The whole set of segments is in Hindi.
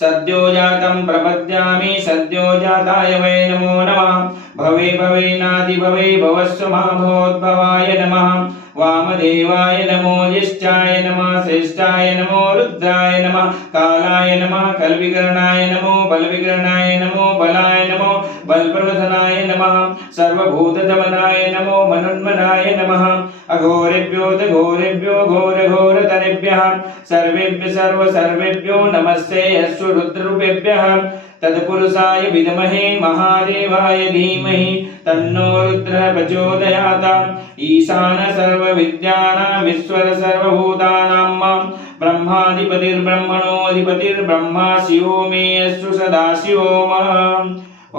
सद्यो जातं प्रपद्यामि सद्यो जाताय वै नमो नमः भवे भवेनादि भवे भवस्व महाभवोद्भवाय नमः वामदेवाय नमो ज्येष्ठाय नमः श्रेष्ठाय नमो रुद्राय नमः कालाय नमः कलविकरणाय नमो बलविकरणाय नमो बलाय नमो बलप्रवधनाय नमः सर्वभूतदमनाय नमो मनुन्मनाय नमः अघोरेभ्यो घोरेभ्यो घोरघोरतरेभ्यः सर्वेभ्यो नमस्ते अश्व रुद्ररूपेभ्यः तत्पुरुषाय विद्महे महादेवाय धीमहि तन्नो रुद्रः प्रचोदयात् ईशान सर्वविद्यानां ईश्वर सर्वभूतानां ब्रह्माधिपतिर्ब्रह्मणोऽधिपतिर्ब्रह्मा शिवो मे अस्तु सदाशिवो ॐ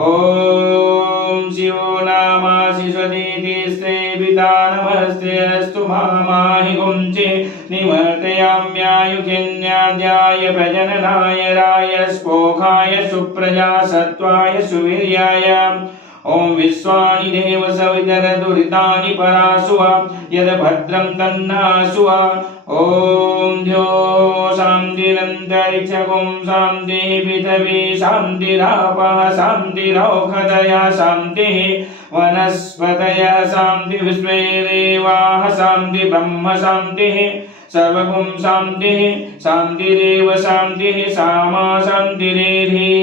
शिवो नामाशिषतीति श्रीपिता नमस्ते अस्तु माहि गुंचे निवर्तयाम्यायुखिन्याद्याय प्रजननाय राय स्पोखाय सुप्रजा सत्वाय सुवीर्याय ओम विश्वानि देव सवितरदुरितानि परासुवा यद भद्रं तन्नासुवा ओम ध्यो शान्तिरन्तरिक्षगुं शान्तिः पृथिवी शान्तिरापः शान्तिरौषधयः शान्तिः वनस्पतयः शान्तिः विश्वे देवाः शान्तिः ब्रह्म शान्तिः सर्वगुं शान्तिः शान्तिरेव शान्तिः सामा शान्तिरेधि।